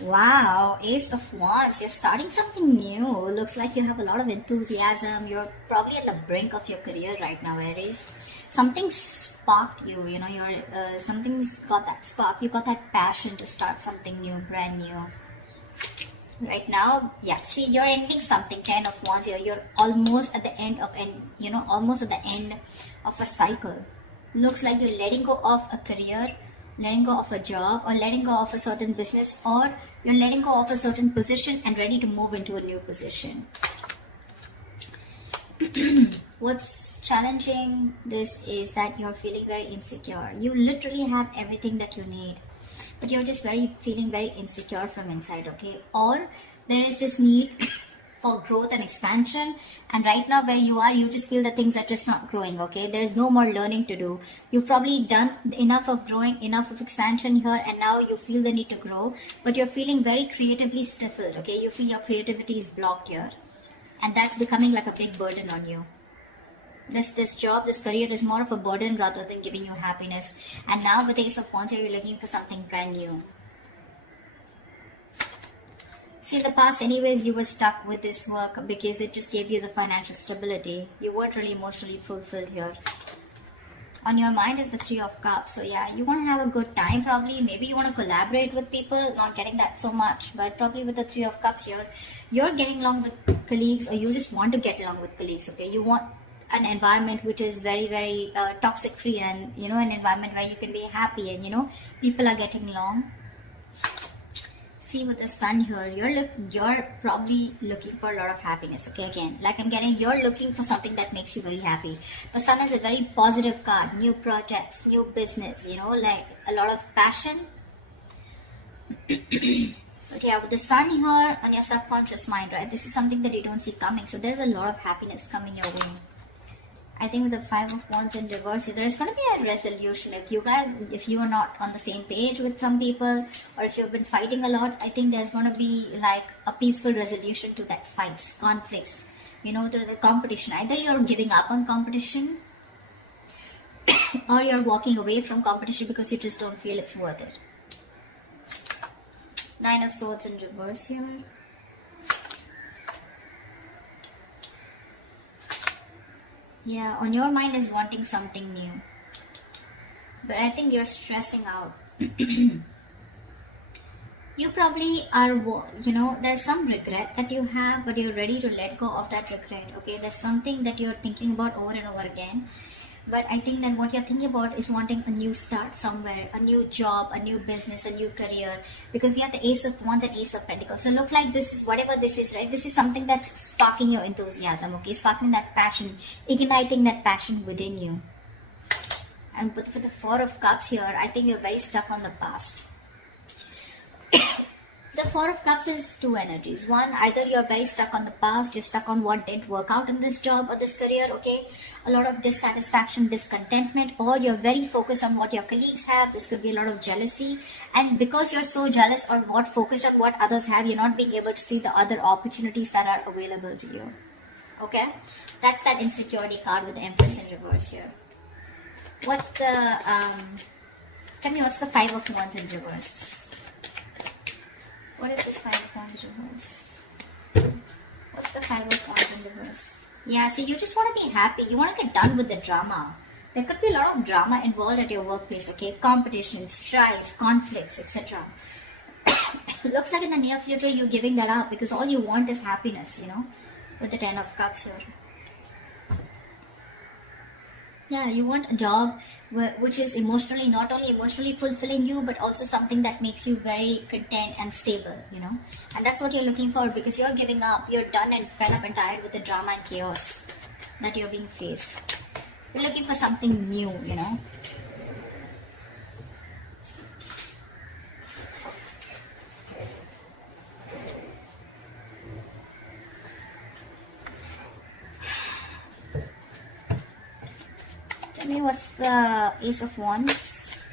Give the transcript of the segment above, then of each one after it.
Wow, Ace of Wands, you're starting something new. Looks like you have a lot of enthusiasm. You're probably at the brink of your career right now, Aries. Something sparked you, something's got that spark. You got that passion to start something new, brand new. Right now, yeah, see, you're ending something, 10 of Wands here. You're almost at the end of, almost at the end of a cycle. Looks like you're letting go of a career, letting go of a job, or letting go of a certain business, or you're letting go of a certain position and ready to move into a new position. What's challenging this is that you're feeling very insecure. You literally have everything that you need, but you're just feeling very insecure from inside, okay? Or there is this need for growth and expansion, and right now where you are, you just feel that things are just not growing, okay? There is no more learning to do. You've probably done enough of growing, enough of expansion here, and now you feel the need to grow, but you're feeling very creatively stifled, okay? You feel your creativity is blocked here, and that's becoming like a big burden on you. This job, this career is more of a burden rather than giving you happiness. And now with Ace of Wands, you're looking for something brand new. See, in the past anyways, you were stuck with this work because it just gave you the financial stability. You weren't really emotionally fulfilled here. On your mind is the Three of Cups. So yeah, you want to have a good time probably. Maybe you want to collaborate with people, not getting that so much. But probably with the Three of Cups here, you're getting along with colleagues, or you just want to get along with colleagues, okay? You want an environment which is very toxic free, and an environment where you can be happy and people are getting along. See, with the Sun here, you're probably looking for a lot of happiness, okay? Again, like I'm getting, you're looking for something that makes you very happy. The Sun is a very positive card. New projects, new business, like a lot of passion. But yeah, with the Sun here on your subconscious mind, right, this is something that you don't see coming, so there's a lot of happiness coming your way. I think with the Five of Wands in reverse, there's going to be a resolution. If you are not on the same page with some people, or if you've been fighting a lot, I think there's going to be like a peaceful resolution to that fights, conflicts, to the competition. Either you're giving up on competition, or you're walking away from competition because you just don't feel it's worth it. Nine of Swords in reverse here. Yeah, on your mind is wanting something new. But I think you're stressing out. You probably are, there's some regret that you have, but you're ready to let go of that regret, okay? There's something that you're thinking about over and over again. But I think that what you're thinking about is wanting a new start somewhere, a new job, a new business, a new career. Because we have the Ace of Wands and Ace of Pentacles. So look like this is, whatever this is, right? This is something that's sparking your enthusiasm, okay? Sparking that passion, igniting that passion within you. And with the Four of Cups here, I think you're very stuck on the past. The Four of Cups is two energies. One, either you're very stuck on the past, you're stuck on what didn't work out in this job or this career, okay? A lot of dissatisfaction, discontentment, or you're very focused on what your colleagues have. This could be a lot of jealousy. And because you're so jealous or not focused on what others have, you're not being able to see the other opportunities that are available to you, okay? That's that insecurity card with the Empress in reverse here. What's the, tell me what's the Five of Wands in reverse? What is this Five of Wands reverse? What's the Five of Wands in reverse? Yeah, see, you just want to be happy. You want to get done with the drama. There could be a lot of drama involved at your workplace, okay? Competition, strife, conflicts, etc. Looks like in the near future you're giving that up because all you want is happiness, with the Ten of Cups here. Yeah, you want a job which is not only emotionally fulfilling you, but also something that makes you very content and stable, And that's what you're looking for because you're giving up. You're done and fed up and tired with the drama and chaos that you're being faced. You're looking for something new, Tell me what's the Ace of Wands?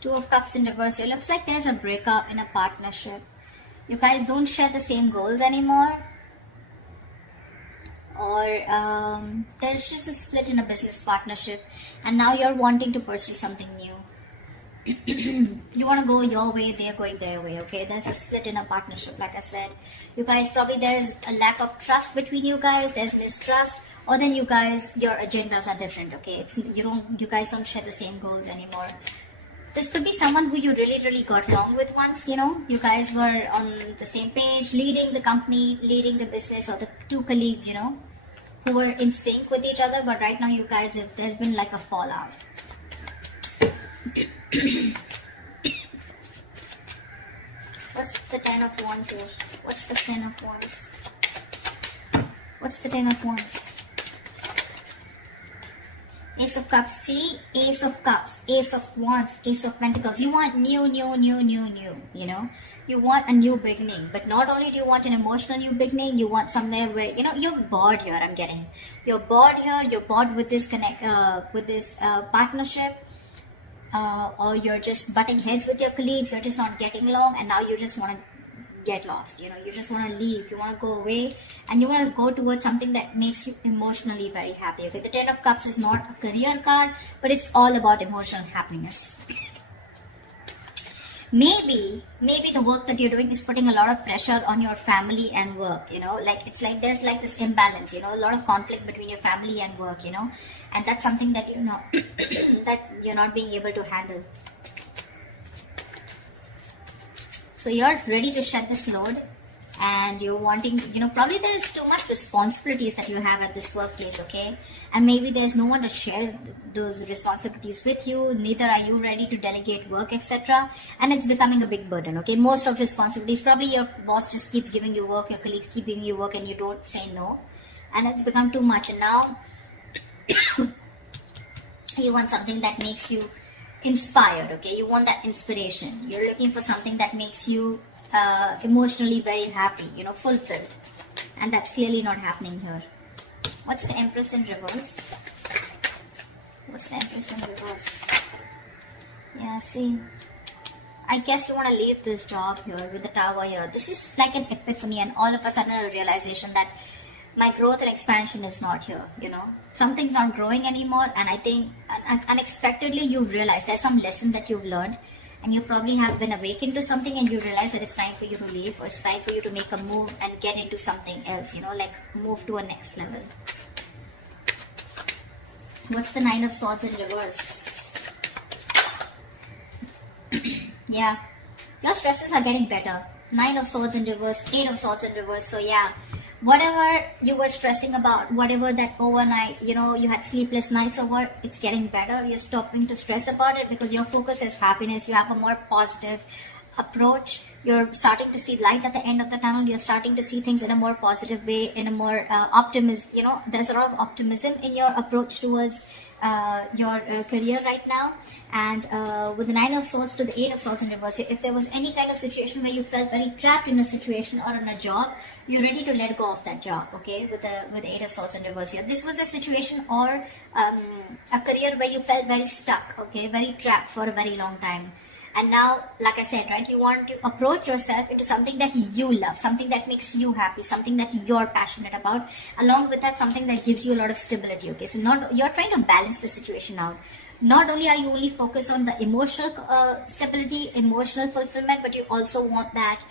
Two of Cups in reverse. It looks like there's a breakup in a partnership. You guys don't share the same goals anymore. Or there's just a split in a business partnership. And now you're wanting to pursue something new. You want to go your way, they're going their way, okay? There's a split in a partnership, like I said. You guys, probably there's a lack of trust between you guys, there's mistrust, or then you guys, your agendas are different, okay? You guys don't share the same goals anymore. This could be someone who you really got along with once, you know? You guys were on the same page, leading the company, leading the business, or the two colleagues, you know, who were in sync with each other, but right now you guys, there's been like a fallout. What's the 10 of Wands here? What's the 10 of Wands? What's the 10 of Wands? Ace of Cups. See? Ace of Cups, Ace of Wands, Ace of Pentacles. You want new, you know? You want a new beginning. But not only do you want an emotional new beginning, you want somewhere where, you know, you're bored here, I'm getting. You're bored here, you're bored with this partnership. Or you're just butting heads with your colleagues, you're just not getting along, and now you just want to get lost, you know, you just want to leave, you want to go away, and you want to go towards something that makes you emotionally very happy, okay? The 10 of Cups is not a career card, but it's all about emotional happiness. Maybe the work that you're doing is putting a lot of pressure on your family and work, you know, like it's like there's like this imbalance, you know, a lot of conflict between your family and work, you know, and that's something that you know that you're not being able to handle. So you're ready to shed this load, and you're wanting, you know, probably there's too much responsibilities that you have at this workplace, okay? And maybe there's no one to share those responsibilities with you, neither are you ready to delegate work, etc. And it's becoming a big burden, okay? Most of responsibilities, probably your boss just keeps giving you work, your colleagues keep giving you work, and you don't say no. And it's become too much, and now you want something that makes you inspired, okay? You want that inspiration. You're looking for something that makes you emotionally very happy, you know, fulfilled, and that's clearly not happening here. What's the Empress in reverse? What's the Empress in reverse? Yeah, see, I guess you want to leave this job here with the Tower here. This is like an epiphany, and all of a sudden a realization that my growth and expansion is not here, you know. Something's not growing anymore, and I think unexpectedly you've realized there's some lesson that you've learned, and you probably have been awakened to something, and you realize that it's time for you to leave, or it's time for you to make a move and get into something else, you know, like move to a next level. What's the 9 of Swords in reverse? Yeah, your stresses are getting better. 9 of Swords in reverse, 8 of Swords in reverse. So yeah, whatever you were stressing about, whatever that overnight, you know, you had sleepless nights over, it's getting better. You're stopping to stress about it because your focus is happiness. You have a more positive approach. You're starting to see light at the end of the tunnel. You're starting to see things in a more positive way, in a more optimism. You know, there's a lot of optimism in your approach towards your career right now. And with the 9 of Swords to the 8 of Swords in reverse, if there was any kind of situation where you felt very trapped in a situation or in a job, you're ready to let go of that job, okay? With the 8 of Swords in reverse here, this was a situation or a career where you felt very stuck, okay, very trapped for a very long time. And now, like I said, right, you want to approach yourself into something that you love, something that makes you happy, something that you're passionate about. Along with that, something that gives you a lot of stability, okay? So you're trying to balance the situation out. Not only are you only focused on the emotional stability, emotional fulfillment, but you also want that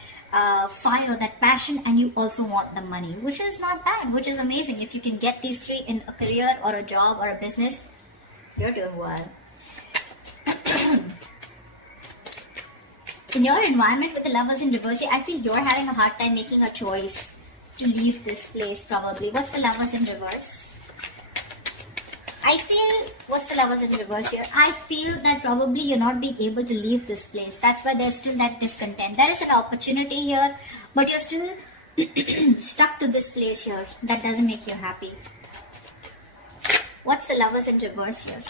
fire, that passion, and you also want the money, which is not bad, which is amazing. If you can get these three in a career or a job or a business, you're doing well. In your environment with the Lovers in reverse, I feel you're having a hard time making a choice to leave this place probably. What's the Lovers in reverse? I feel, what's the Lovers in reverse here? I feel that probably you're not being able to leave this place. That's why there's still that discontent. There is an opportunity here, but you're still stuck to this place here. That doesn't make you happy. What's the Lovers in reverse here?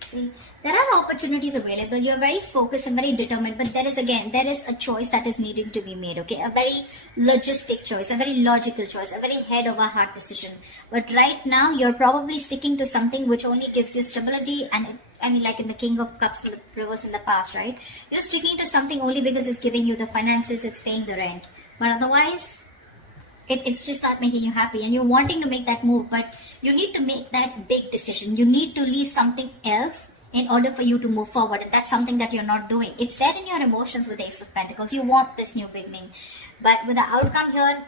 See, there are opportunities available. You're very focused and very determined, but there is a choice that is needing to be made, okay? A very logistic choice, a very logical choice, a very head over heart decision. But right now, you're probably sticking to something which only gives you stability, and I mean, like in the King of Cups in the reverse in the past, right? You're sticking to something only because it's giving you the finances, it's paying the rent. But otherwise, it's just not making you happy, and you're wanting to make that move, but you need to make that big decision. You need to leave something else in order for you to move forward, and that's something that you're not doing. It's there in your emotions with Ace of Pentacles. You want this new beginning, but with the outcome here,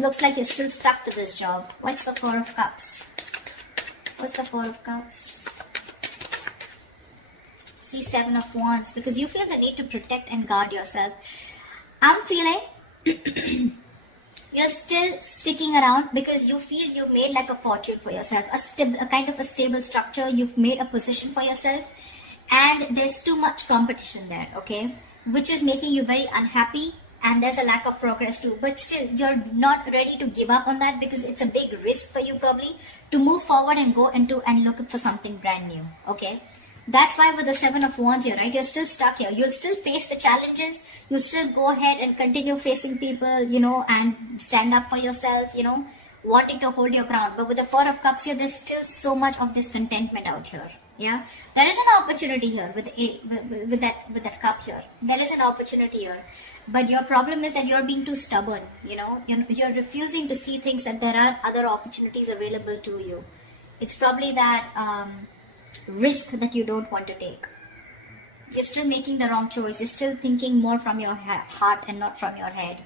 looks like you're still stuck to this job. What's the Four of Cups? What's the Four of Cups? See, Seven of Wands, because you feel the need to protect and guard yourself. I'm feeling you're still sticking around because you feel you've made like a fortune for yourself, a kind of a stable structure. You've made a position for yourself, and there's too much competition there, okay, which is making you very unhappy, and there's a lack of progress too. But still, you're not ready to give up on that because it's a big risk for you probably to move forward and go into and look for something brand new, okay. That's why with the Seven of Wands here, right, you're still stuck here. You'll still face the challenges. You'll still go ahead and continue facing people, you know, and stand up for yourself, you know, wanting to hold your ground. But with the Four of Cups here, there's still so much of discontentment out here. Yeah, there is an opportunity here with that cup here. There is an opportunity here, but your problem is that you're being too stubborn. You know, you're refusing to see things, that there are other opportunities available to you. It's probably that risk that you don't want to take. You're still making the wrong choice. You're still thinking more from your heart and not from your head.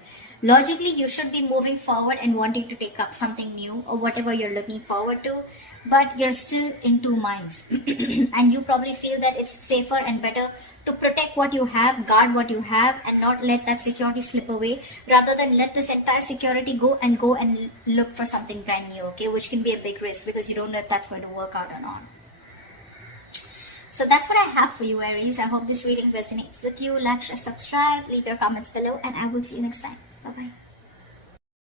Logically, you should be moving forward and wanting to take up something new or whatever you're looking forward to, but you're still in two minds. And you probably feel that it's safer and better to protect what you have, guard what you have, and not let that security slip away, rather than let this entire security go and look for something brand new, okay, which can be a big risk because you don't know if that's going to work out or not. So that's what I have for you, Aries. I hope this reading resonates with you. Like, share, subscribe, leave your comments below, and I will see you next time. Bye-bye.